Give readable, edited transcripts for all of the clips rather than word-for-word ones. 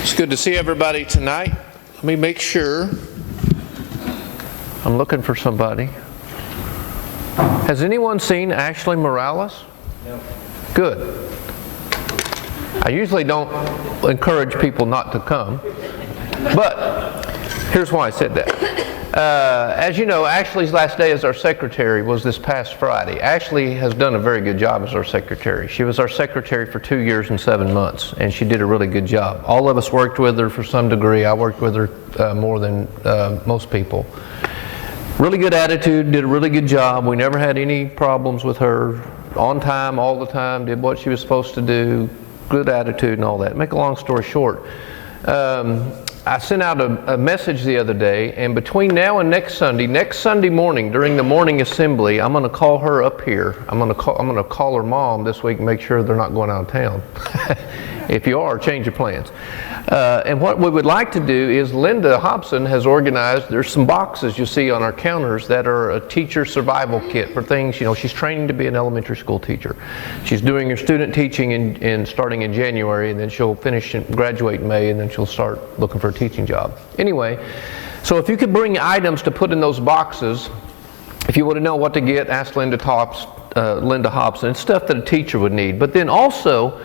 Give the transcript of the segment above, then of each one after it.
It's good to see everybody tonight. Let me make sure. I'm looking for somebody. Has anyone seen Ashley Morales? No. Good. I usually don't encourage people not to come, but here's why I said that. As you know, Ashley's last day as our secretary was this past Friday. Ashley has done a very good job as our secretary. She was our secretary for 2 years and 7 months, and she did a really good job. All of us worked with her for some degree. I worked with her more than most people. Really good attitude, did a really good job. We never had any problems with her. On time, all the time, did what she was supposed to do. Good attitude and all that. Make a long story short, I sent out a message the other day, and between now and next Sunday morning during the morning assembly, I'm going to call her up here. I'm going to call her mom this week and make sure they're not going out of town. If you are, change your plans. And what we would like to do is Linda Hobson has organized, there's some boxes you see on our counters that are a teacher survival kit for things, she's training to be an elementary school teacher. She's doing her student teaching in starting in January, and then she'll finish and graduate in May, and then she'll start looking for a teaching job. Anyway, so if you could bring items to put in those boxes, if you want to know what to get, ask Linda Hobson. It's stuff that a teacher would need. But then also,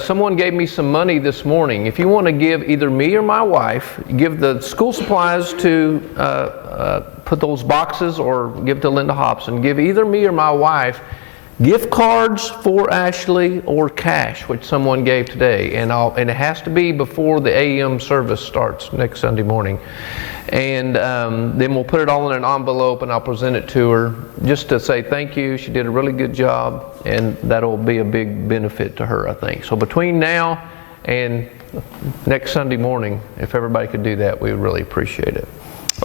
someone gave me some money this morning. If you want to give either me or my wife, give the school supplies to put those boxes, or give to Linda Hobson, give either me or my wife gift cards for Ashley or cash, which someone gave today. And it has to be before the AM service starts next Sunday morning. And then we'll put it all in an envelope, and I'll present it to her just to say thank you. She did a really good job, and that'll be a big benefit to her, I think. So between now and next Sunday morning, if everybody could do that, we would really appreciate it.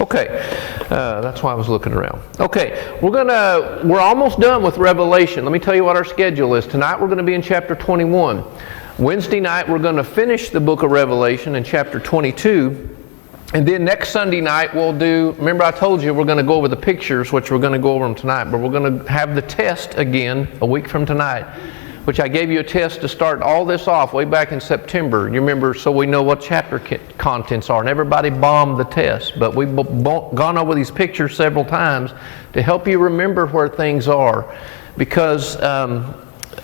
Okay, that's why I was looking around. Okay, we're almost done with Revelation. Let me tell you what our schedule is. Tonight we're going to be in chapter 21. Wednesday night we're going to finish the book of Revelation in chapter 22. And then next Sunday night remember I told you we're going to go over the pictures, which we're going to go over them tonight, but we're going to have the test again a week from tonight, which I gave you a test to start all this off way back in September. You remember, so we know what chapter contents are, and everybody bombed the test. But we've gone over these pictures several times to help you remember where things are, because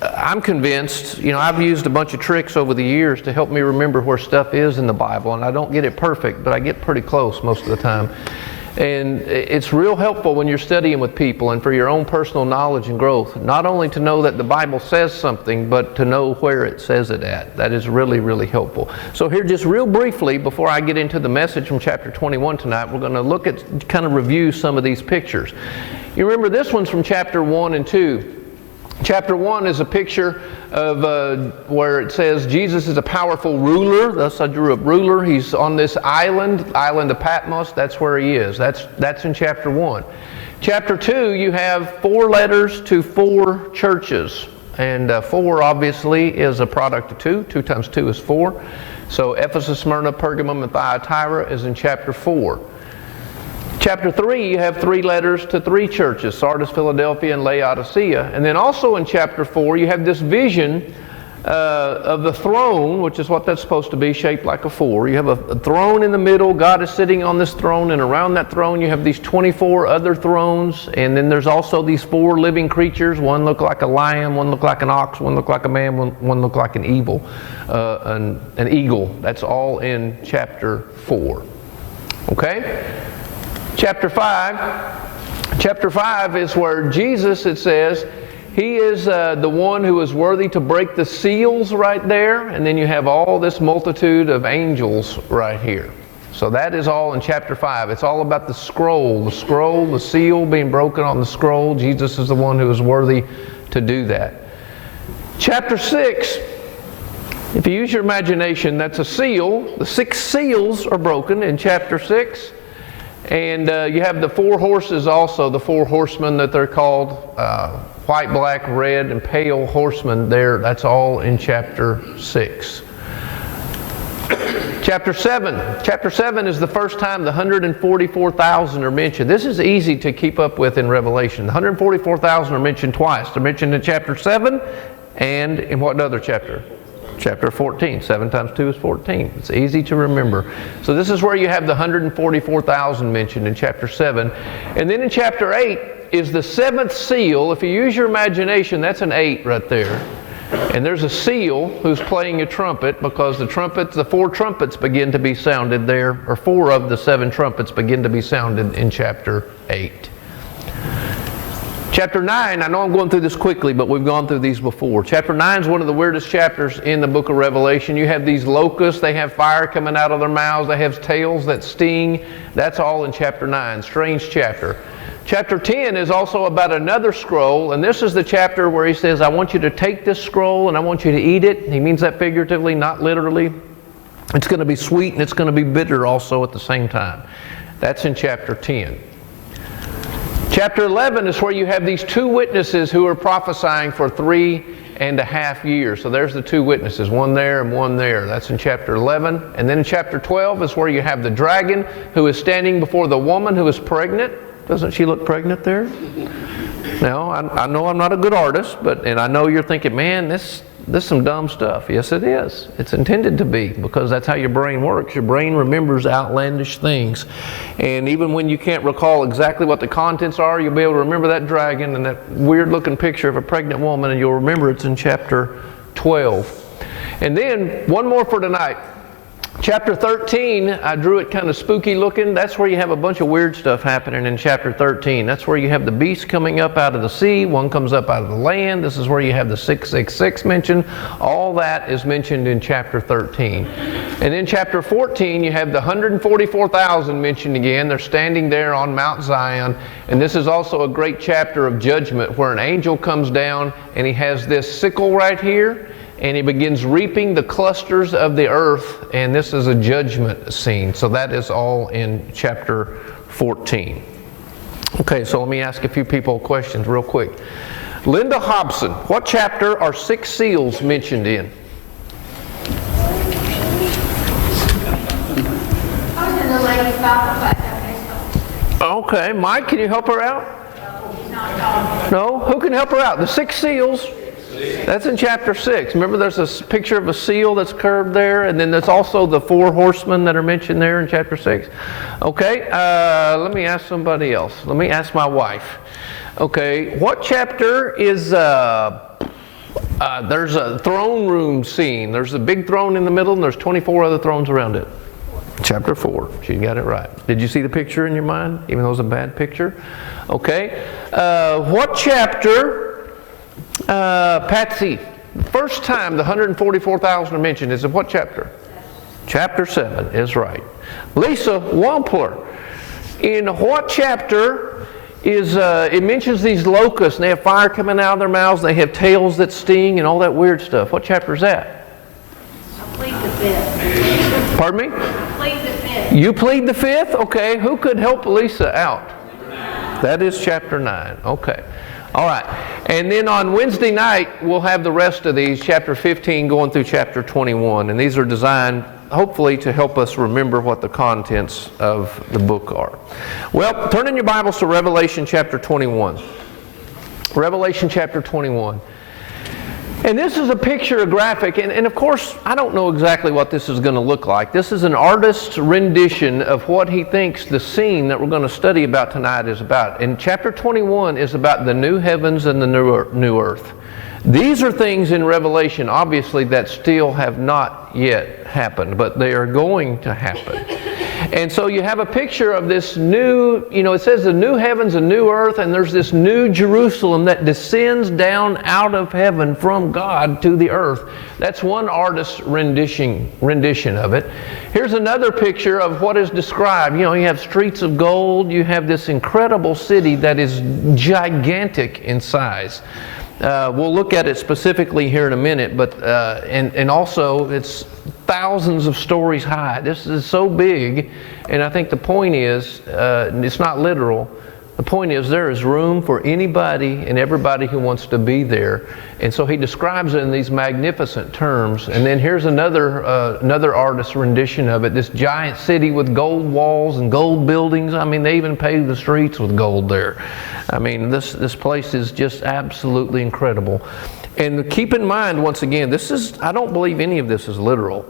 I'm convinced, I've used a bunch of tricks over the years to help me remember where stuff is in the Bible, and I don't get it perfect, but I get pretty close most of the time. And it's real helpful when you're studying with people and for your own personal knowledge and growth, not only to know that the Bible says something, but to know where it says it at. That is really, really helpful. So here, just real briefly, before I get into the message from chapter 21 tonight, we're going to look at, kind of review some of these pictures. You remember this one's from chapter 1 and 2. Chapter 1 is a picture of where it says Jesus is a powerful ruler. Thus I drew up ruler. He's on this island of Patmos. That's where he is. That's in chapter 1. Chapter 2, you have 4 letters to 4 churches. And 4 obviously is a product of 2. 2 times 2 is 4. So Ephesus, Smyrna, Pergamum, and Thyatira is in chapter 4. Chapter 3, you have 3 letters to 3 churches, Sardis, Philadelphia, and Laodicea. And then also in chapter 4, you have this vision of the throne, which is what that's supposed to be, shaped like a 4. You have a throne in the middle. God is sitting on this throne, and around that throne you have these 24 other thrones. And then there's also these 4 living creatures. One look like a lion, one look like an ox, one look like a man, one look like an eagle. That's all in chapter 4. Okay? Chapter 5 is where Jesus, it says, he is the one who is worthy to break the seals right there, and then you have all this multitude of angels right here. So that is all in chapter 5. It's all about the scroll, the seal being broken on the scroll. Jesus is the one who is worthy to do that. Chapter 6, if you use your imagination, that's a seal. The 6 seals are broken in chapter 6. And you have the 4 horses also, the 4 horsemen that they're called, white, black, red, and pale horsemen there. That's all in chapter 6. Chapter 7 is the first time the 144,000 are mentioned. This is easy to keep up with in Revelation. The 144,000 are mentioned twice. They're mentioned in chapter 7 and in what other chapter? Chapter 14. 7 times 2 is 14. It's easy to remember. So this is where you have the 144,000 mentioned in chapter 7. And then in chapter 8 is the 7th seal. If you use your imagination, that's an 8 right there. And there's a seal who's playing a trumpet, because the 4 trumpets begin to be sounded there, or 4 of the 7 trumpets begin to be sounded in chapter 8. Chapter 9, I know I'm going through this quickly, but we've gone through these before. Chapter 9 is one of the weirdest chapters in the book of Revelation. You have these locusts, they have fire coming out of their mouths, they have tails that sting. That's all in chapter 9. Strange chapter. Chapter 10 is also about another scroll, and this is the chapter where he says, I want you to take this scroll and I want you to eat it. He means that figuratively, not literally. It's going to be sweet and it's going to be bitter also at the same time. That's in chapter 10. Chapter 11 is where you have these 2 witnesses who are prophesying for 3.5 years. So there's the 2 witnesses, one there and one there. That's in chapter 11. And then in chapter 12 is where you have the dragon who is standing before the woman who is pregnant. Doesn't she look pregnant there? Now, I know I'm not a good artist, and I know you're thinking, man, this is some dumb stuff. Yes, it is. It's intended to be, because that's how your brain works. Your brain remembers outlandish things. And even when you can't recall exactly what the contents are, you'll be able to remember that dragon and that weird-looking picture of a pregnant woman, and you'll remember it's in chapter 12. And then, one more for tonight. Chapter 13, I drew it kind of spooky looking. That's where you have a bunch of weird stuff happening in chapter 13. That's where you have the beast coming up out of the sea. One comes up out of the land. This is where you have the 666 mentioned. All that is mentioned in chapter 13. And in chapter 14, you have the 144,000 mentioned again. They're standing there on Mount Zion. And this is also a great chapter of judgment, where an angel comes down and he has this sickle right here. And he begins reaping the clusters of the earth, and this is a judgment scene. So that is all in chapter 14. Okay, so let me ask a few people questions real quick. Linda Hobson, what chapter are 6 seals mentioned in? I was in the lady's Bible. Okay, Mike, can you help her out? No? Who can help her out? The 6 seals. That's in chapter 6. Remember, there's a picture of a seal that's curved there, and then there's also the 4 horsemen that are mentioned there in chapter 6. Okay, let me ask somebody else. Let me ask my wife. Okay, what chapter is, there's a throne room scene. There's a big throne in the middle, and there's 24 other thrones around it. Chapter 4. She got it right. Did you see the picture in your mind, even though it's a bad picture? Okay, what chapter... Patsy, the first time the 144,000 are mentioned is in what chapter? Chapter 7 is right. Lisa Wampler, in what chapter is, it mentions these locusts, and they have fire coming out of their mouths, they have tails that sting, and all that weird stuff. What chapter is that? I plead the 5th. Pardon me? I plead the 5th. You plead the 5th? Okay, who could help Lisa out? That is chapter 9. Okay. All right, and then on Wednesday night, we'll have the rest of these, chapter 15 going through chapter 21, and these are designed, hopefully, to help us remember what the contents of the book are. Well, turn in your Bibles to Revelation chapter 21. Revelation chapter 21. And this is a picture, a graphic, and of course, I don't know exactly what this is going to look like. This is an artist's rendition of what he thinks the scene that we're going to study about tonight is about. And chapter 21 is about the new heavens and the new earth. These are things in Revelation, obviously, that still have not yet happened, but they are going to happen. And so you have a picture of this new, it says the new heavens and new earth, and there's this new Jerusalem that descends down out of heaven from God to the earth. That's one artist's rendition of it. Here's another picture of what is described. You have streets of gold. You have this incredible city that is gigantic in size. We'll look at it specifically here in a minute, but and also it's thousands of stories high. This is so big, and I think the point is, it's not literal. The point is there is room for anybody and everybody who wants to be there. And so he describes it in these magnificent terms. And then here's another artist's rendition of it, this giant city with gold walls and gold buildings. I mean, they even paved the streets with gold there. I mean, this place is just absolutely incredible. And keep in mind, once again, I don't believe any of this is literal.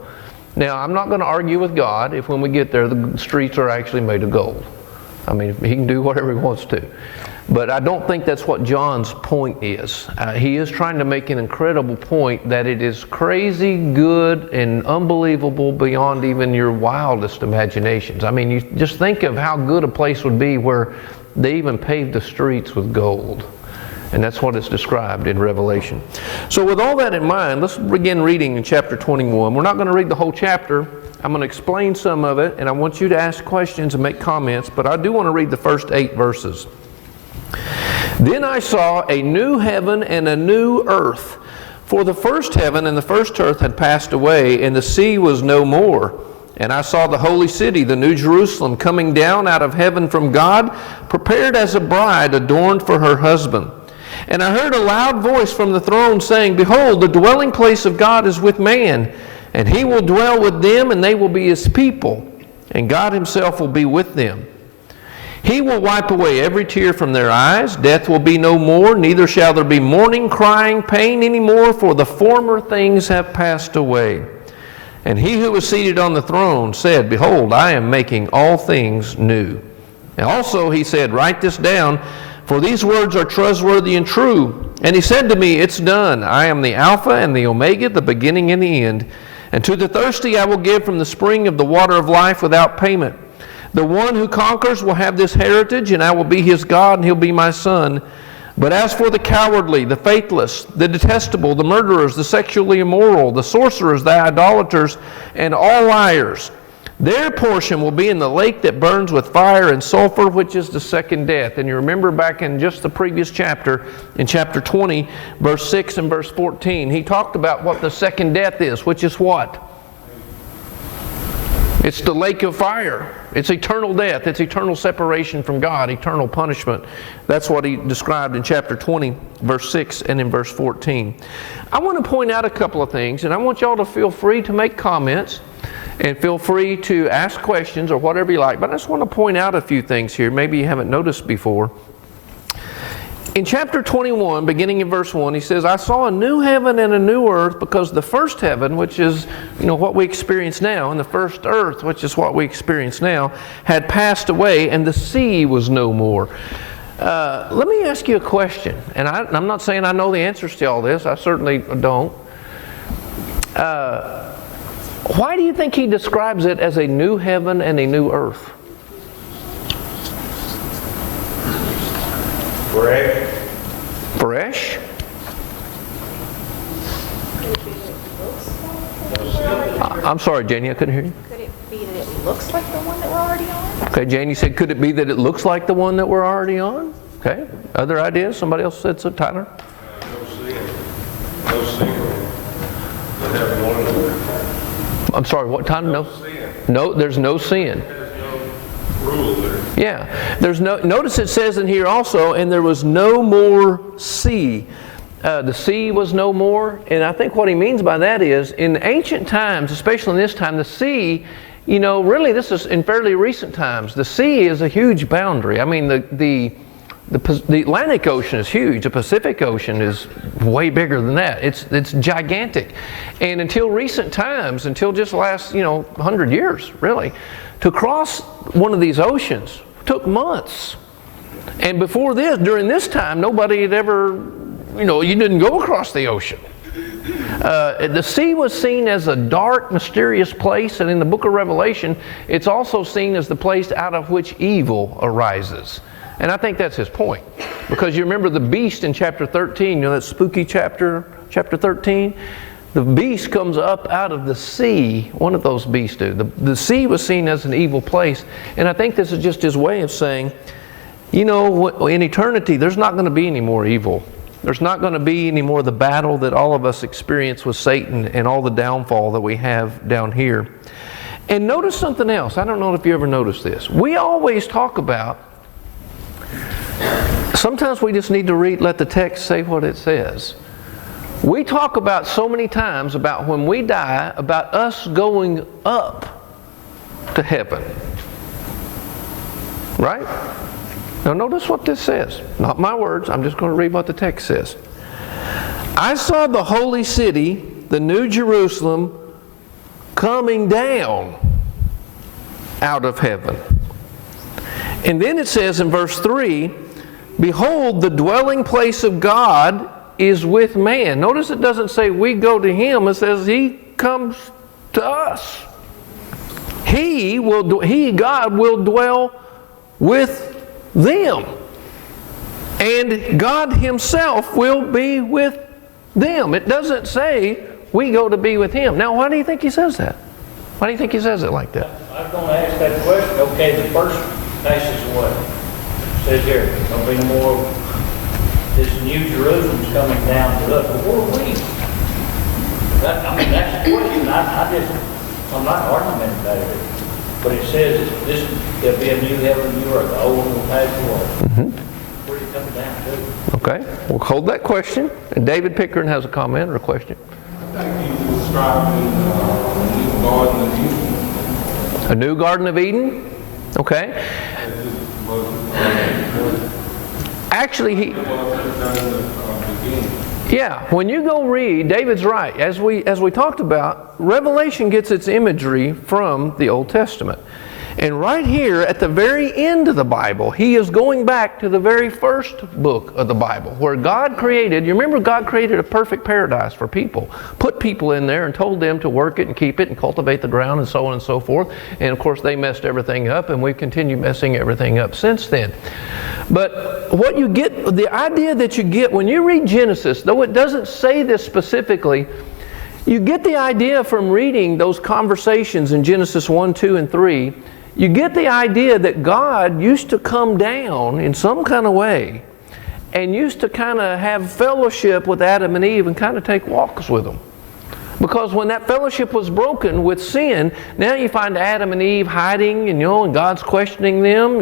Now, I'm not going to argue with God if when we get there the streets are actually made of gold. I mean, he can do whatever he wants to. But I don't think that's what John's point is. He is trying to make an incredible point that it is crazy, good, and unbelievable beyond even your wildest imaginations. I mean, you just think of how good a place would be where they even paved the streets with gold. And that's what is described in Revelation. So with all that in mind, let's begin reading in chapter 21. We're not going to read the whole chapter. I'm going to explain some of it, and I want you to ask questions and make comments, but I do want to read the first 8 verses. Then I saw a new heaven and a new earth. For the first heaven and the first earth had passed away, and the sea was no more. And I saw the holy city, the new Jerusalem, coming down out of heaven from God, prepared as a bride adorned for her husband. And I heard a loud voice from the throne saying, Behold, the dwelling place of God is with man, and he will dwell with them, and they will be his people, and God himself will be with them. He will wipe away every tear from their eyes. Death will be no more, neither shall there be mourning, crying, pain any more, for the former things have passed away. And he who was seated on the throne said, Behold, I am making all things new. And also he said, Write this down, for these words are trustworthy and true. And he said to me, It's done. I am the Alpha and the Omega, the beginning and the end. And to the thirsty I will give from the spring of the water of life without payment. The one who conquers will have this heritage, and I will be his God, and he'll be my son. But as for the cowardly, the faithless, the detestable, the murderers, the sexually immoral, the sorcerers, the idolaters, and all liars, their portion will be in the lake that burns with fire and sulfur, which is the second death. And you remember back in just the previous chapter, in chapter 20, verse 6 and verse 14, he talked about what the second death is, which is what? It's the lake of fire. It's eternal death. It's eternal separation from God, eternal punishment. That's what he described in chapter 20, verse 6 and in verse 14. I want to point out a couple of things, and I want y'all to feel free to make comments and feel free to ask questions or whatever you like. But I just want to point out a few things here maybe you haven't noticed before. In chapter 21, beginning in verse 1, he says, I saw a new heaven and a new earth, because the first heaven, which is what we experience now, and the first earth, which is what we experience now, had passed away, and the sea was no more. Let me ask you a question, and I'm not saying I know the answers to all this. I certainly don't. Why do you think he describes it as a new heaven and a new earth? Fresh? I'm sorry, Janie, I couldn't hear you. Could it be that it looks like the one that we're already on? Okay, Janie said, could it be that it looks like the one that we're already on? Okay, other ideas? Somebody else said so, Tyler? No sin. They have one another. I'm sorry, what time? No sin. No, there's no sin. There's no rule there. Yeah, notice it says in here also, and there was no more sea. The sea was no more, and I think what he means by that is, in ancient times, especially in this time, the sea, really this is in fairly recent times, the sea is a huge boundary. I mean, the Atlantic Ocean is huge. The Pacific Ocean is way bigger than that. It's gigantic. And until recent times, until just the last 100 years, really, to cross one of these oceans took months. And before this, during this time, nobody had ever, you didn't go across the ocean. The sea was seen as a dark, mysterious place, and in the book of Revelation, it's also seen as the place out of which evil arises. And I think that's his point. Because you remember the beast in chapter 13, that spooky chapter 13? The beast comes up out of the sea. One of those beasts do. The sea was seen as an evil place. And I think this is just his way of saying, in eternity, there's not going to be any more evil. There's not going to be any more of the battle that all of us experience with Satan and all the downfall that we have down here. And notice something else. I don't know if you ever noticed this. We always talk about, sometimes we just need to let the text say what it says. We talk about so many times about when we die, about us going up to heaven. Right? Now notice what this says. Not my words, I'm just going to read what the text says. I saw the holy city, the new Jerusalem, coming down out of heaven. And then it says in verse 3, behold, the dwelling place of God is with man. Notice it doesn't say we go to him. It says he comes to us. God, will dwell with them. And God himself will be with them. It doesn't say we go to be with him. Now, why do you think he says that? Why do you think he says it like that? I was going to ask that question. Okay, the first passage is what? It says here, there'll be no more, this new Jerusalem's coming down to us. Well, where are we? That's the question. I'm not arguing about it. But it says there'll be a new heaven and new earth. The old will pass away. Where are you coming down to? Okay, we'll hold that question. And David Pickering has a comment or a question. I think he's describing a new Garden of Eden. A new Garden of Eden? Okay. Actually, when you go read, David's right. As we talked about, Revelation gets its imagery from the Old Testament. And right here at the very end of the Bible, he is going back to the very first book of the Bible, where God created, you remember God created a perfect paradise for people, put people in there and told them to work it and keep it and cultivate the ground and so on and so forth. And of course they messed everything up, and we've continued messing everything up since then. But what you get, the idea that you get when you read Genesis, though it doesn't say this specifically, you get the idea from reading those conversations in Genesis 1, 2, and 3. You get the idea that God used to come down in some kind of way and used to kind of have fellowship with Adam and Eve and kind of take walks with them. Because when that fellowship was broken with sin, now you find Adam and Eve hiding, and God's questioning them,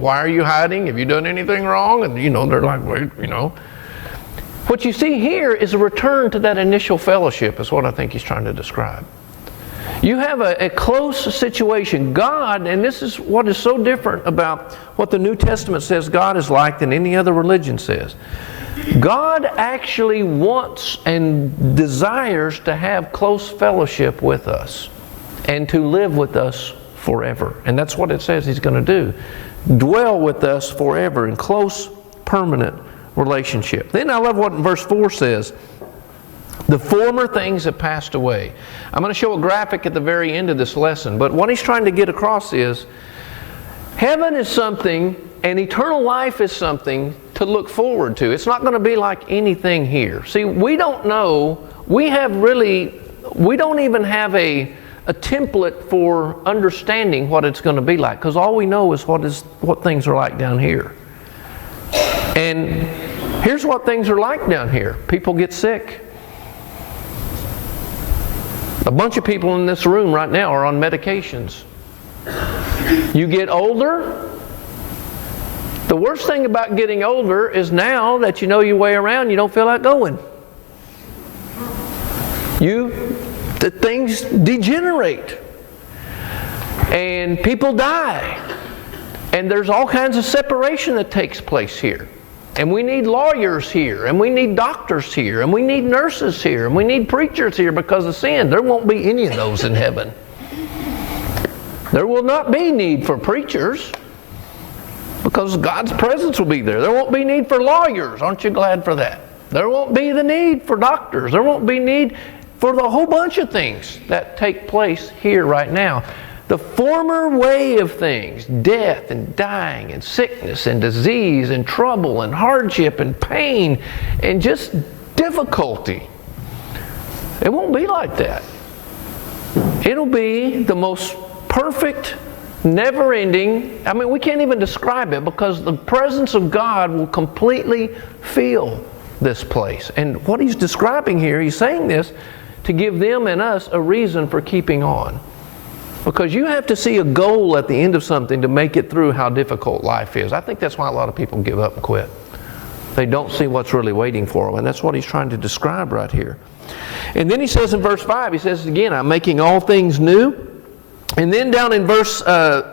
why are you hiding? Have you done anything wrong? And they're like, wait, What you see here is a return to that initial fellowship, is what I think he's trying to describe. You have a close situation. God, and this is what is so different about what the New Testament says God is like than any other religion says. God actually wants and desires to have close fellowship with us and to live with us forever. And that's what it says he's going to do. Dwell with us forever in close, permanent relationship. Then I love what verse 4 says. The former things have passed away. I'm going to show a graphic at the very end of this lesson, but what he's trying to get across is heaven is something and eternal life is something to look forward to. It's not going to be like anything here. See, we don't know, we don't even have a template for understanding what it's going to be like, because all we know is what things are like down here. And here's what things are like down here. People get sick. A bunch of people in this room right now are on medications. You get older. The worst thing about getting older is now that you know your way around, you don't feel like going. Things degenerate. And people die. And there's all kinds of separation that takes place here. And we need lawyers here, and we need doctors here, and we need nurses here, and we need preachers here because of sin. There won't be any of those in heaven. There will not be need for preachers because God's presence will be there. There won't be need for lawyers. Aren't you glad for that? There won't be the need for doctors. There won't be need for the whole bunch of things that take place here right now. The former way of things, death and dying and sickness and disease and trouble and hardship and pain and just difficulty. It won't be like that. It'll be the most perfect, never-ending, we can't even describe it because the presence of God will completely fill this place. And what he's describing here, he's saying this to give them and us a reason for keeping on. Because you have to see a goal at the end of something to make it through how difficult life is. I think that's why a lot of people give up and quit. They don't see what's really waiting for them. And that's what he's trying to describe right here. And then he says in verse 5, he says again, I'm making all things new. And then down in verse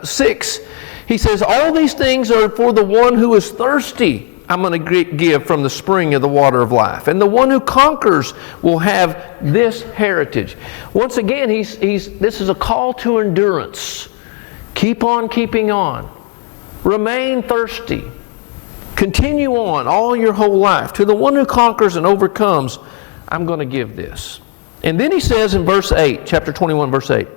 6, he says, all these things are for the one who is thirsty. I'm going to give from the spring of the water of life. And the one who conquers will have this heritage. Once again, this is a call to endurance. Keep on keeping on. Remain thirsty. Continue on all your whole life. To the one who conquers and overcomes, I'm going to give this. And then he says in verse 8, chapter 21, verse 8,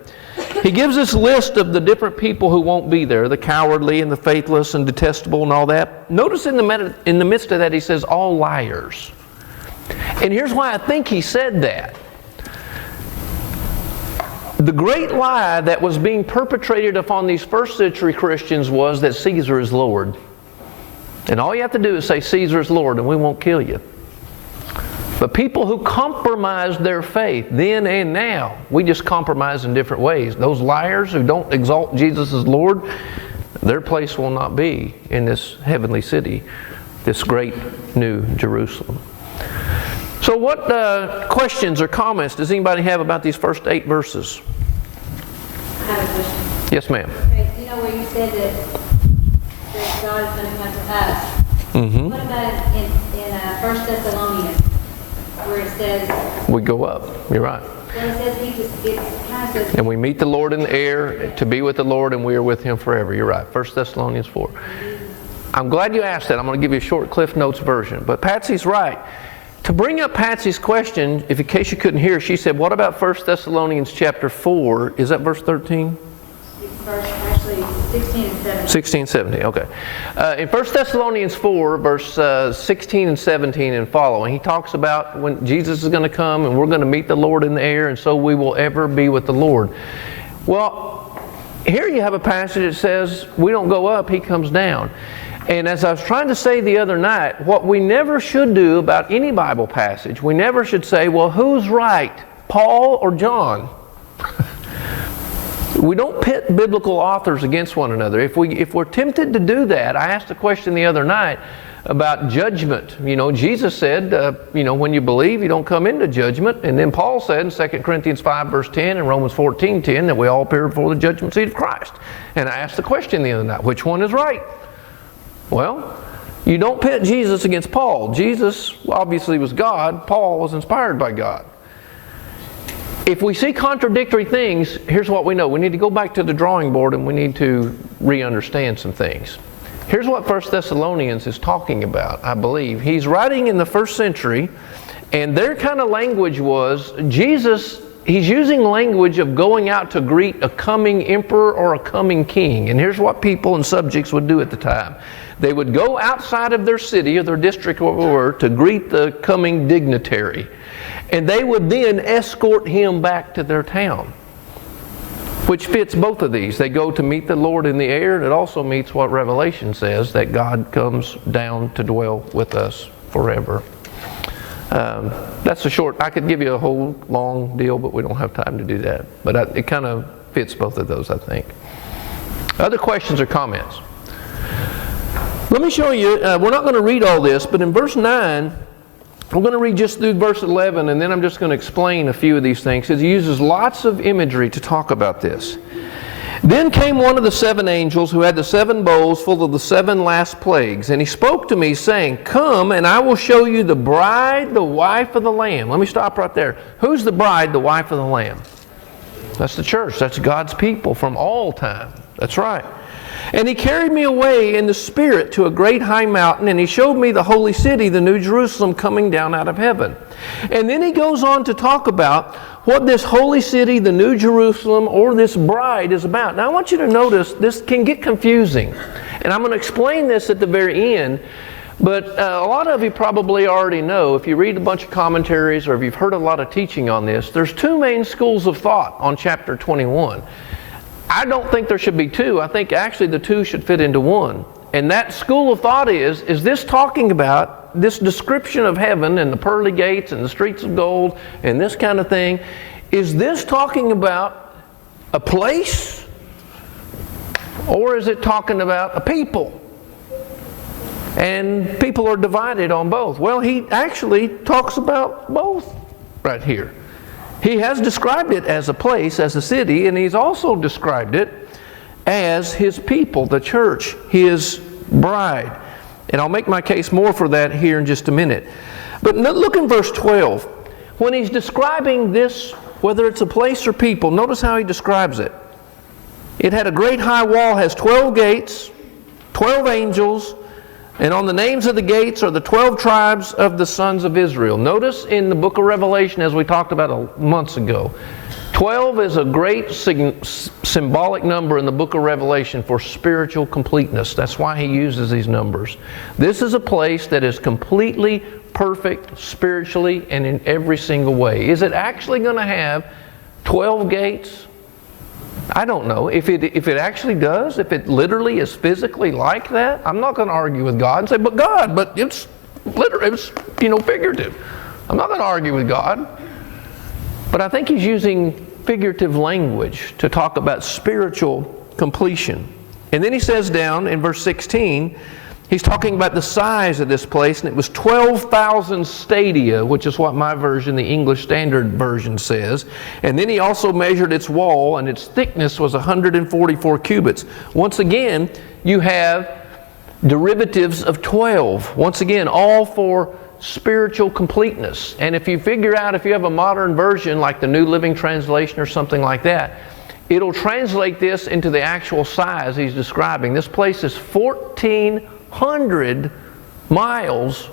he gives this list of the different people who won't be there, the cowardly and the faithless and detestable and all that. Notice in the midst of that he says, all liars. And here's why I think he said that. The great lie that was being perpetrated upon these first century Christians was that Caesar is Lord. And all you have to do is say Caesar is Lord and we won't kill you. But people who compromised their faith then and now, we just compromise in different ways. Those liars who don't exalt Jesus as Lord, their place will not be in this heavenly city, this great new Jerusalem. So what questions or comments does anybody have about these first 8 verses? I have a question. Yes, ma'am. Okay, you know where you said that God is going to come to us? Mm-hmm. What about in 1 Thessalonians, where it says... We go up. You're right. Well, it says it kind of says... And we meet the Lord in the air to be with the Lord, and we are with Him forever. You're right. 1 Thessalonians 4. I'm glad you asked that. I'm going to give you a short Cliff Notes version. But Patsy's right. To bring up Patsy's question, in case you couldn't hear, she said, what about 1 Thessalonians chapter 4? Is that verse 13? Actually, 16 and 17. 16, 17, okay. In 1 Thessalonians 4, verse 16 and 17 and following, he talks about when Jesus is going to come and we're going to meet the Lord in the air, and so we will ever be with the Lord. Well, here you have a passage that says we don't go up, He comes down. And as I was trying to say the other night, what we never should do about any Bible passage, we never should say, well, who's right, Paul or John? We don't pit biblical authors against one another. If we're tempted to do that, I asked a question the other night about judgment. You know, Jesus said, when you believe, you don't come into judgment. And then Paul said in 2 Corinthians 5, verse 10 and Romans 14:10 that we all appear before the judgment seat of Christ. And I asked the question the other night, which one is right? Well, you don't pit Jesus against Paul. Jesus obviously was God. Paul was inspired by God. If we see contradictory things, here's what we know. We need to go back to the drawing board and we need to re-understand some things. Here's what 1 Thessalonians is talking about, I believe. He's writing in the first century, and their kind of language was, he's using language of going out to greet a coming emperor or a coming king. And here's what people and subjects would do at the time. They would go outside of their city or their district or whatever to greet the coming dignitary. And they would then escort him back to their town, which fits both of these. They go to meet the Lord in the air, and it also meets what Revelation says, that God comes down to dwell with us forever. That's a short, I could give you a whole long deal, but we don't have time to do that. But it kind of fits both of those, I think. Other questions or comments? Let me show you, we're not going to read all this, but in verse 9, we're going to read just through verse 11, and then I'm just going to explain a few of these things, because he uses lots of imagery to talk about this. Then came one of the 7 angels who had the 7 bowls full of the 7 last plagues, and he spoke to me, saying, Come, and I will show you the bride, the wife of the Lamb. Let me stop right there. Who's the bride, the wife of the Lamb? That's the church. That's God's people from all time. That's right. And he carried me away in the Spirit to a great high mountain, and he showed me the holy city, the New Jerusalem, coming down out of heaven. And then he goes on to talk about what this holy city, the New Jerusalem, or this bride is about. Now I want you to notice this can get confusing. And I'm going to explain this at the very end. But a lot of you probably already know, if you read a bunch of commentaries or if you've heard a lot of teaching on this, there's 2 main schools of thought on chapter 21. I don't think there should be 2. I think actually the 2 should fit into 1. And that school of thought is this talking about this description of heaven and the pearly gates and the streets of gold and this kind of thing? Is this talking about a place, or is it talking about a people? And people are divided on both. Well, he actually talks about both right here. He has described it as a place, as a city, and he's also described it as his people, the church, his bride. And I'll make my case more for that here in just a minute. But look in verse 12. When he's describing this, whether it's a place or people, notice how he describes it. It had a great high wall, has 12 gates, 12 angels, and on the names of the gates are the 12 tribes of the sons of Israel. Notice in the book of Revelation, as we talked about months ago, 12 is a great symbolic number in the book of Revelation for spiritual completeness. That's why he uses these numbers. This is a place that is completely perfect spiritually and in every single way. Is it actually going to have 12 gates? I don't know. If it actually does, if it literally is physically like that, I'm not going to argue with God and say, but God, but it's literally, it's figurative. I'm not going to argue with God. But I think he's using figurative language to talk about spiritual completion. And then he says down in verse 16, he's talking about the size of this place, and it was 12,000 stadia, which is what my version, the English Standard Version, says. And then he also measured its wall, and its thickness was 144 cubits. Once again, you have derivatives of 12. Once again, all for spiritual completeness. And if you figure out, if you have a modern version like the New Living Translation or something like that, it'll translate this into the actual size he's describing. This place is 1,400 miles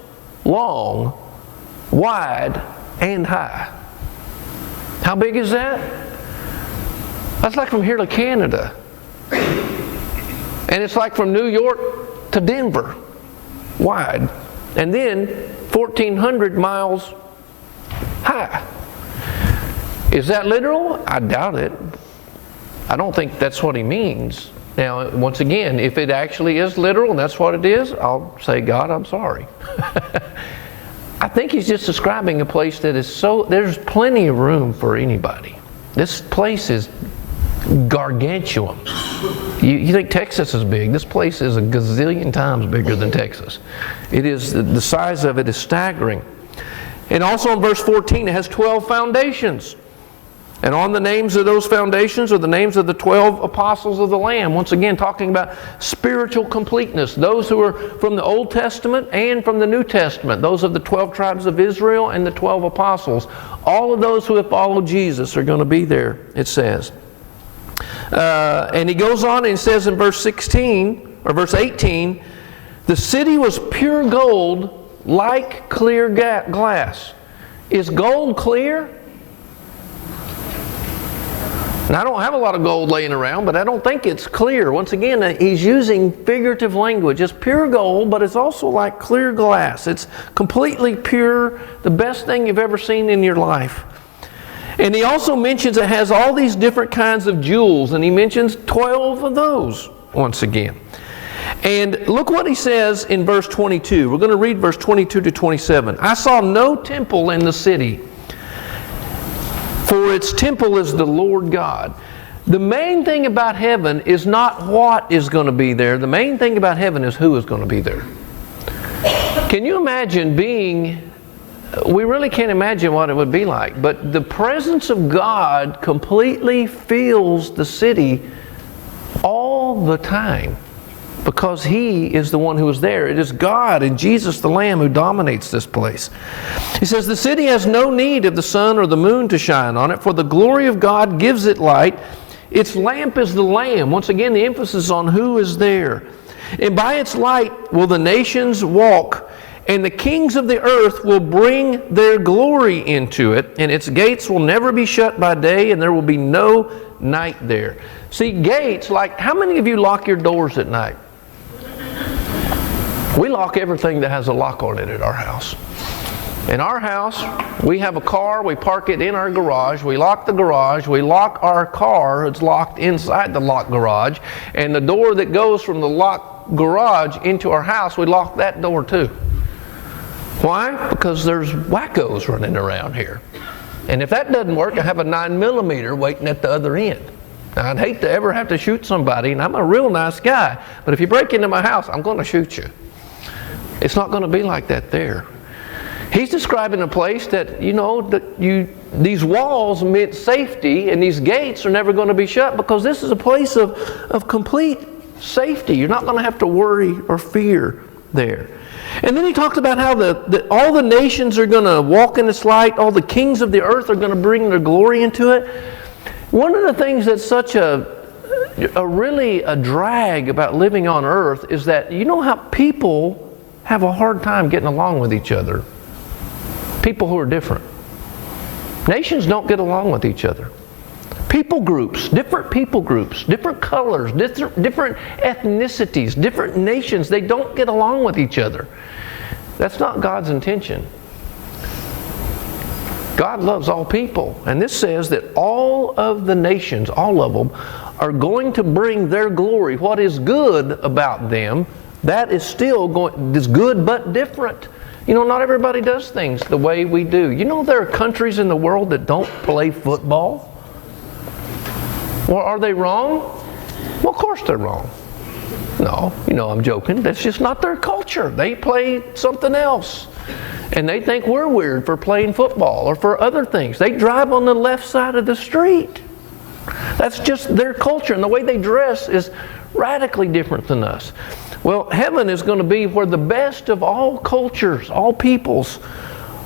long, wide, and high. How big is that? That's like from here to Canada. And it's like from New York to Denver, wide. And then 1,400 miles high. Is that literal? I doubt it. I don't think that's what he means. Now, once again, if it actually is literal and that's what it is, I'll say, God, I'm sorry. I think he's just describing a place that is there's plenty of room for anybody. This place is gargantuan. You think Texas is big. This place is a gazillion times bigger than Texas. It is, the size of it is staggering. And also in verse 14, it has 12 foundations. And on the names of those foundations are the names of the 12 apostles of the Lamb. Once again, talking about spiritual completeness. Those who are from the Old Testament and from the New Testament. Those of the 12 tribes of Israel and the 12 apostles. All of those who have followed Jesus are going to be there, it says. And he goes on and says in verse 16, or verse 18, the city was pure gold like clear glass. Is gold clear? And I don't have a lot of gold laying around, but I don't think it's clear. Once again, he's using figurative language. It's pure gold, but it's also like clear glass. It's completely pure, the best thing you've ever seen in your life. And he also mentions it has all these different kinds of jewels, and he mentions 12 of those once again. And look what he says in verse 22. We're going to read verse 22 to 27. I saw no temple in the city, for its temple is the Lord God. The main thing about heaven is not what is going to be there. The main thing about heaven is who is going to be there. Can you imagine we really can't imagine what it would be like, but the presence of God completely fills the city all the time because He is the one who is there. It is God and Jesus the Lamb who dominates this place. He says, the city has no need of the sun or the moon to shine on it, for the glory of God gives it light. Its lamp is the Lamb. Once again, the emphasis on who is there. And by its light will the nations walk, and the kings of the earth will bring their glory into it, and its gates will never be shut by day, and there will be no night there. See, gates, like, how many of you lock your doors at night? We lock everything that has a lock on it at our house. In our house, we have a car, we park it in our garage, we lock the garage, we lock our car, it's locked inside the locked garage, and the door that goes from the locked garage into our house, we lock that door too. Why? Because there's wackos running around here. And if that doesn't work, I have a 9mm waiting at the other end. Now, I'd hate to ever have to shoot somebody, and I'm a real nice guy, but if you break into my house, I'm going to shoot you. It's not going to be like that there. He's describing a place that, these walls meant safety, and these gates are never going to be shut because this is a place of complete safety. You're not going to have to worry or fear there. And then he talks about how all the nations are going to walk in its light. All the kings of the earth are going to bring their glory into it. One of the things that's such a drag about living on earth is that you know how people have a hard time getting along with each other. People who are different. Nations don't get along with each other. People groups, different colors, different ethnicities, different nations, they don't get along with each other. That's not God's intention. God loves all people. And this says that all of the nations, all of them, are going to bring their glory. What is good about them, that is still is good but different. You know, not everybody does things the way we do. You know there are countries in the world that don't play football? Well, are they wrong? Well, of course they're wrong. No, you know, I'm joking. That's just not their culture. They play something else. And they think we're weird for playing football or for other things. They drive on the left side of the street. That's just their culture. And the way they dress is radically different than us. Well, heaven is going to be where the best of all cultures, all peoples,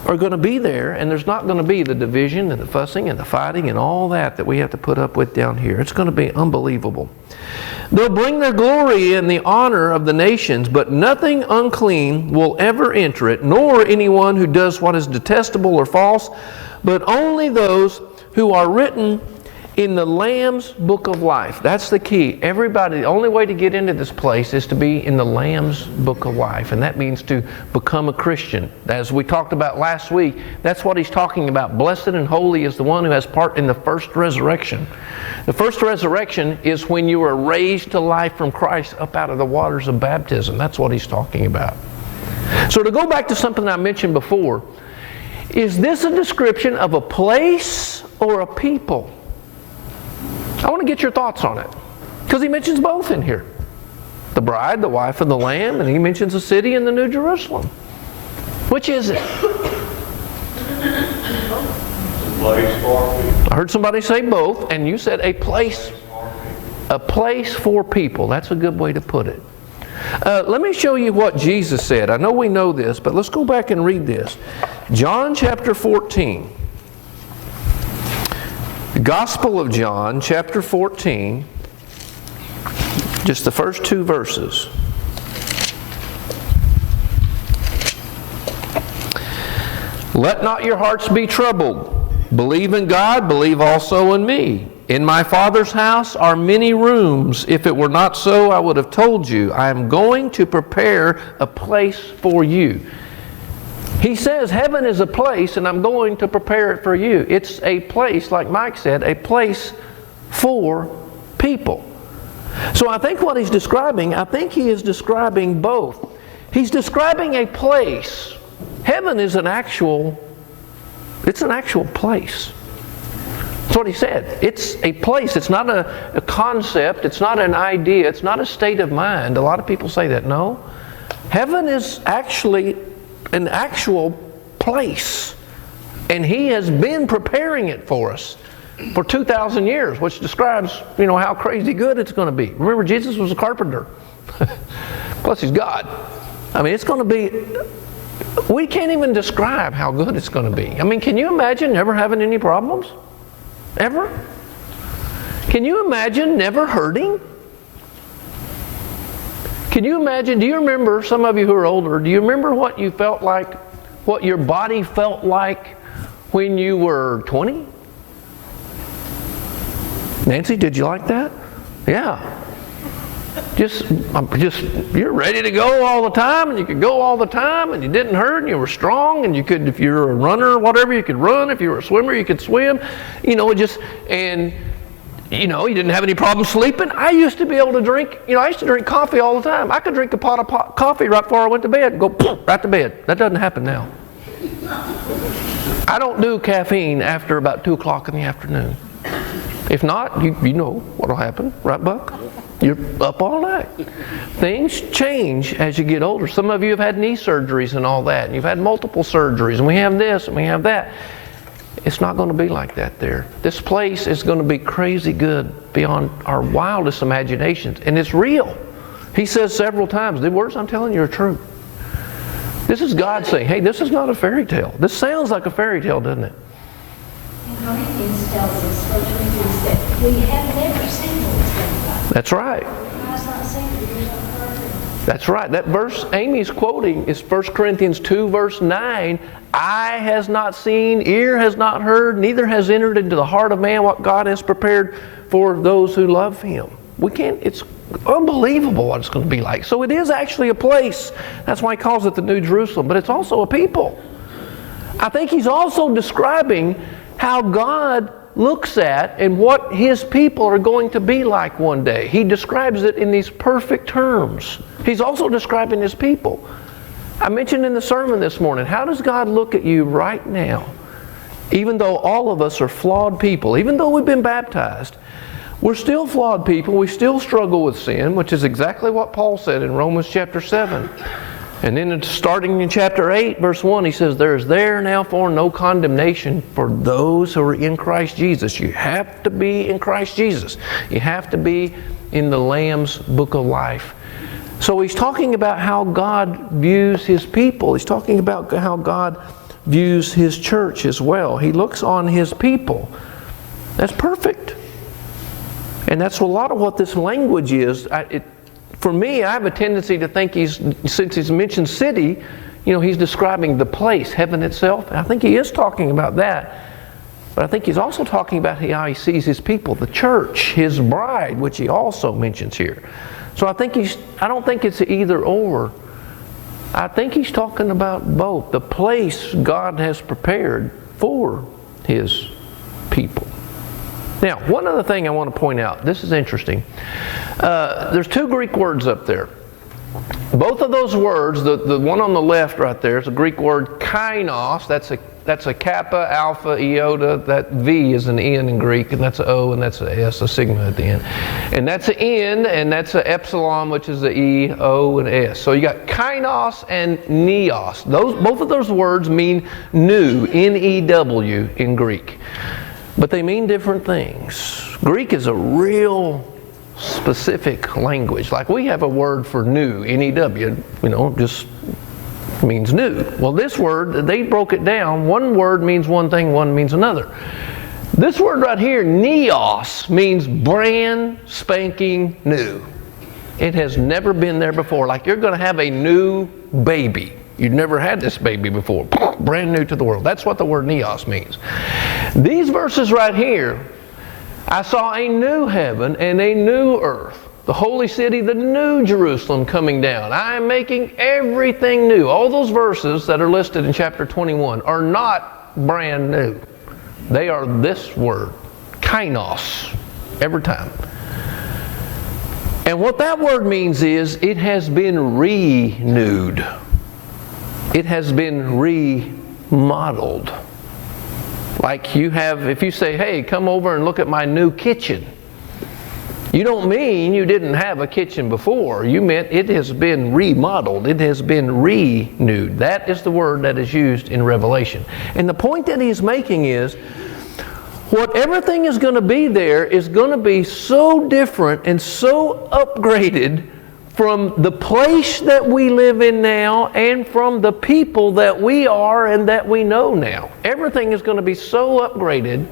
are going to be there, and there's not going to be the division and the fussing and the fighting and all that we have to put up with down here. It's going to be unbelievable. They'll bring their glory and the honor of the nations, but nothing unclean will ever enter it, nor anyone who does what is detestable or false, but only those who are written in the Lamb's book of life. That's the key. Everybody, the only way to get into this place is to be in the Lamb's book of life, and that means to become a Christian. As we talked about last week, that's what he's talking about. Blessed and holy is the one who has part in the first resurrection. The first resurrection is when you are raised to life from Christ up out of the waters of baptism. That's what he's talking about. So to go back to something I mentioned before, is this a description of a place or a people? I want to get your thoughts on it, because he mentions both in here. The bride, the wife of the Lamb, and he mentions the city and the New Jerusalem. Which is it? I heard somebody say both, and you said a place for people. That's a good way to put it. Let me show you what Jesus said. I know we know this, but let's go back and read this. John chapter 14. The Gospel of John, chapter 14, just the first 2 verses. Let not your hearts be troubled. Believe in God, believe also in me. In my Father's house are many rooms. If it were not so, I would have told you. I am going to prepare a place for you. He says heaven is a place, and I'm going to prepare it for you. It's a place, like Mike said, a place for people. So I think what he's describing, I think he is describing both. He's describing a place. Heaven is an actual place. That's what he said. It's a place. It's not a concept. It's not an idea. It's not a state of mind. A lot of people say that. No. Heaven is actually an actual place. And he has been preparing it for us for 2,000 years, which describes, how crazy good it's going to be. Remember, Jesus was a carpenter. Plus, he's God. It's going to be... We can't even describe how good it's going to be. Can you imagine never having any problems? Ever? Can you imagine never hurting? Can you imagine, do you remember, some of you who are older, do you remember what you felt like, what your body felt like when you were 20? Nancy, did you like that? Yeah. Just you're ready to go all the time, and you could go all the time, and you didn't hurt, and you were strong, and you could, if you're a runner or whatever, you could run. If you were a swimmer, you could swim. You didn't have any problem sleeping. I used to be able to drink, I used to drink coffee all the time. I could drink a pot of coffee right before I went to bed and go right to bed. That doesn't happen now. I don't do caffeine after about 2 o'clock in the afternoon. If not, you know what'll happen, right, Buck? You're up all night. Things change as you get older. Some of you have had knee surgeries and all that, and you've had multiple surgeries, and we have this and we have that. It's not going to be like that there. This place is going to be crazy good beyond our wildest imaginations, and it's real. He says several times, the words I'm telling you are true. This is God saying, hey, this is not a fairy tale. This sounds like a fairy tale, doesn't it? And Corinthians tells us, 1 Corinthians, that we have never seen what it's been like. That's right. God's not seen it, ears not heard it. That's right. That verse Amy's quoting is 1 Corinthians 2, verse 9. Eye has not seen, ear has not heard, neither has entered into the heart of man what God has prepared for those who love Him. It's unbelievable what it's going to be like. So it is actually a place. That's why He calls it the New Jerusalem. But it's also a people. I think He's also describing how God looks at and what His people are going to be like one day. He describes it in these perfect terms. He's also describing His people. I mentioned in the sermon this morning, how does God look at you right now? Even though all of us are flawed people, even though we've been baptized, we're still flawed people. We still struggle with sin, which is exactly what Paul said in Romans chapter 7. And then starting in chapter 8, verse 1, he says, there is now for no condemnation for those who are in Christ Jesus. You have to be in Christ Jesus. You have to be in the Lamb's book of life. So he's talking about how God views His people. He's talking about how God views His church as well. He looks on His people. That's perfect. And that's a lot of what this language is. For me, I have a tendency to think since he's mentioned city, he's describing the place, heaven itself. And I think he is talking about that. But I think he's also talking about how he sees his people, the church, his bride, which he also mentions here. So I don't think it's either or. I think he's talking about both. The place God has prepared for His people. Now, one other thing I want to point out. This is interesting. There's two Greek words up there. Both of those words, the one on the left right there is a Greek word kainos. That's a kappa, alpha, iota. That V is an N in Greek, and that's an O, and that's an S, a sigma at the end. And that's an N, and that's an epsilon, which is the E, O, and S. So you got kainos and neos. Both of those words mean new, N-E-W in Greek. But they mean different things. Greek is a real specific language. Like we have a word for new, N-E-W, just means new. Well, this word, they broke it down. One word means one thing, one means another. This word right here, neos, means brand spanking new. It has never been there before. Like you're going to have a new baby. You've never had this baby before. Brand new to the world. That's what the word neos means. These verses right here, I saw a new heaven and a new earth. The holy city, the new Jerusalem coming down. I am making everything new. All those verses that are listed in chapter 21 are not brand new. They are this word, kainos, every time. And what that word means is it has been renewed. It has been remodeled. Like if you say, hey, come over and look at my new kitchen. You don't mean you didn't have a kitchen before. You meant it has been remodeled. It has been renewed. That is the word that is used in Revelation. And the point that he's making is, what everything is going to be there is going to be so different and so upgraded from the place that we live in now and from the people that we are and that we know now. Everything is going to be so upgraded.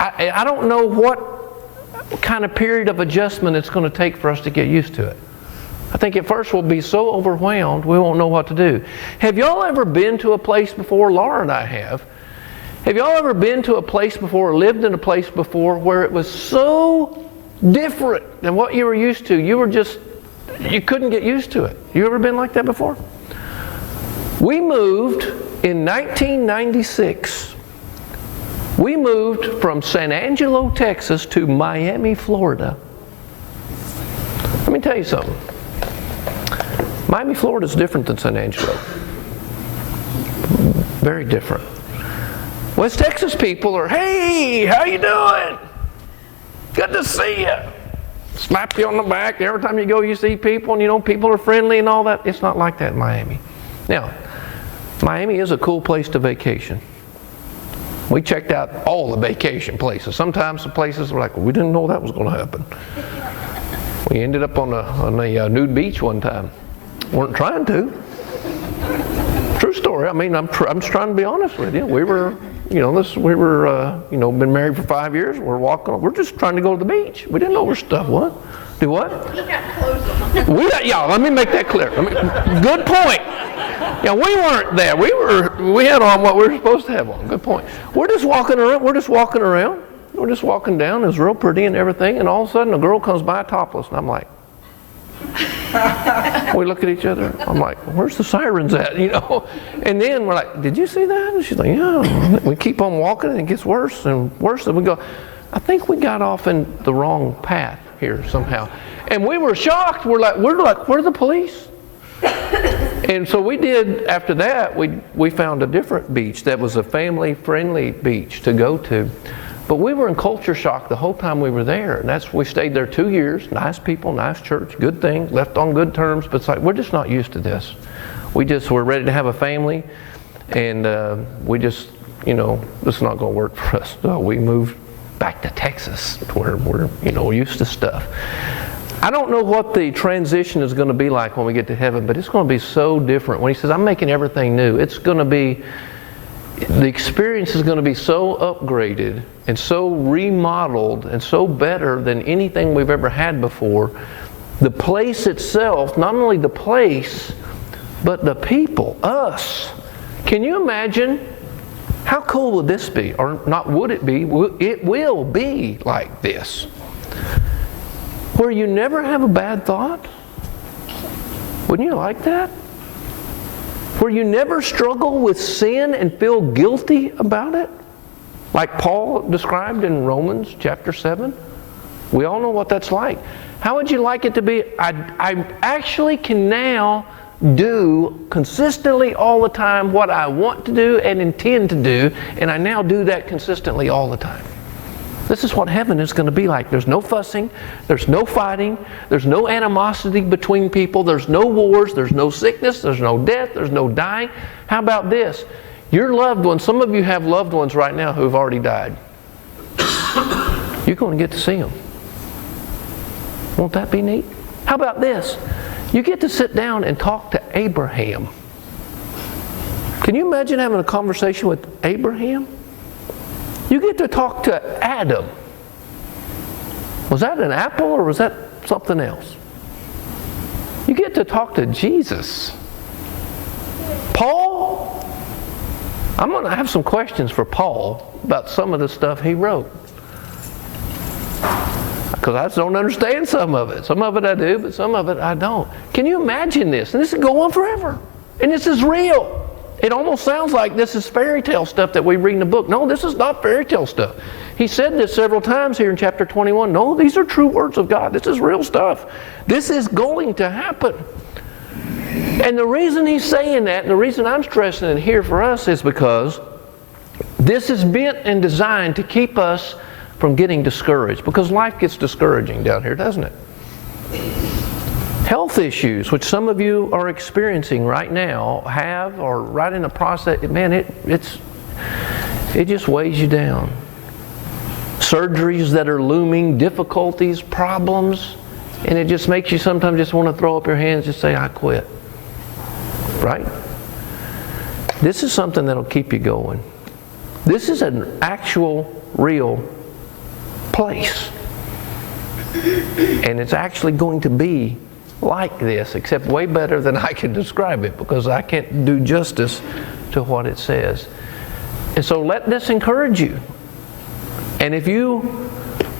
I don't know what kind of period of adjustment it's going to take for us to get used to it. I think at first we'll be so overwhelmed we won't know what to do. Have y'all ever been to a place before? Laura and I have. Have y'all ever been to a place before or lived in a place before where it was so different than what you were used to? You couldn't get used to it. You ever been like that before? We moved in 1996. We moved from San Angelo, Texas to Miami, Florida. Let me tell you something. Miami, Florida is different than San Angelo. Very different. West Texas people are, hey, how you doing? Good to see you. Slap you on the back. Every time you go, you see people, and people are friendly and all that. It's not like that in Miami. Now, Miami is a cool place to vacation. We checked out all the vacation places. Sometimes the places were like, well, we didn't know that was going to happen. We ended up on a nude beach one time. Weren't trying to. story. I mean, I'm just trying to be honest with you. We were, been married for 5 years. We're just trying to go to the beach. We didn't know where stuff was. Do what? He got clothes on. Let me make that clear. Good point. Yeah, we weren't there. We had on what we were supposed to have on. Good point. We're just walking around. We're just walking down. It was real pretty and everything. And all of a sudden, a girl comes by topless, and I'm like, we look at each other. I'm like, where's the sirens at? And then we're like, did you see that? And she's like, yeah. We keep on walking, and it gets worse and worse. And we go, I think we got off in the wrong path here somehow. And we were shocked. We're like, where are the police? And so we did. After that, we found a different beach that was a family-friendly beach to go to. But we were in culture shock the whole time we were there. And we stayed there 2 years. Nice people, nice church, good thing, left on good terms. But it's like, we're just not used to this. We're ready to have a family. And we just, this is not going to work for us. So we moved back to Texas where we're, used to stuff. I don't know what the transition is going to be like when we get to heaven, but it's going to be so different. When he says, I'm making everything new, the experience is going to be so upgraded and so remodeled and so better than anything we've ever had before. The place itself, not only the place, but the people, us. Can you imagine? How cool would this be? Or not would it be? It will be like this. Where you never have a bad thought? Wouldn't you like that? Where you never struggle with sin and feel guilty about it? Like Paul described in Romans chapter 7. We all know what that's like. How would you like it to be? I actually can now do consistently all the time what I want to do and intend to do, and I now do that consistently all the time. This is what heaven is going to be like. There's no fussing, there's no fighting, there's no animosity between people, there's no wars, there's no sickness, there's no death, there's no dying. How about this? Your loved ones, some of you have loved ones right now who have already died. You're going to get to see them. Won't that be neat? How about this? You get to sit down and talk to Abraham. Can you imagine having a conversation with Abraham? You get to talk to Adam. Was that an apple or was that something else? You get to talk to Jesus. Paul? I'm going to have some questions for Paul about some of the stuff he wrote. Because I just don't understand some of it. Some of it I do, but some of it I don't. Can you imagine this? And this is going on forever. And this is real. It almost sounds like this is fairy tale stuff that we read in the book. No, this is not fairy tale stuff. He said this several times here in chapter 21. No, these are true words of God. This is real stuff. This is going to happen. And the reason he's saying that, and the reason I'm stressing it here for us is because this is meant and designed to keep us from getting discouraged. Because life gets discouraging down here, doesn't it? Health issues, which some of you are experiencing right now, have, or right in the process, man, it just weighs you down. Surgeries that are looming, difficulties, problems, and it just makes you sometimes just want to throw up your hands and just say, I quit. Right? This is something that'll keep you going. This is an actual, real place. And it's actually going to be like this, except way better than I can describe it, because I can't do justice to what it says. And so let this encourage you. And if you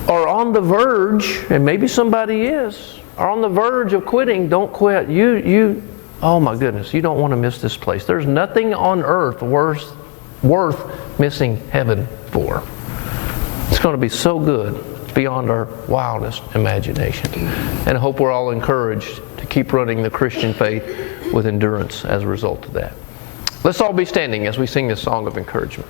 are on the verge, and maybe somebody is, are on the verge of quitting, don't quit. Oh my goodness, you don't want to miss this place. There's nothing on earth worth missing heaven for. It's going to be so good, beyond our wildest imagination. And I hope we're all encouraged to keep running the Christian faith with endurance as a result of that. Let's all be standing as we sing this song of encouragement.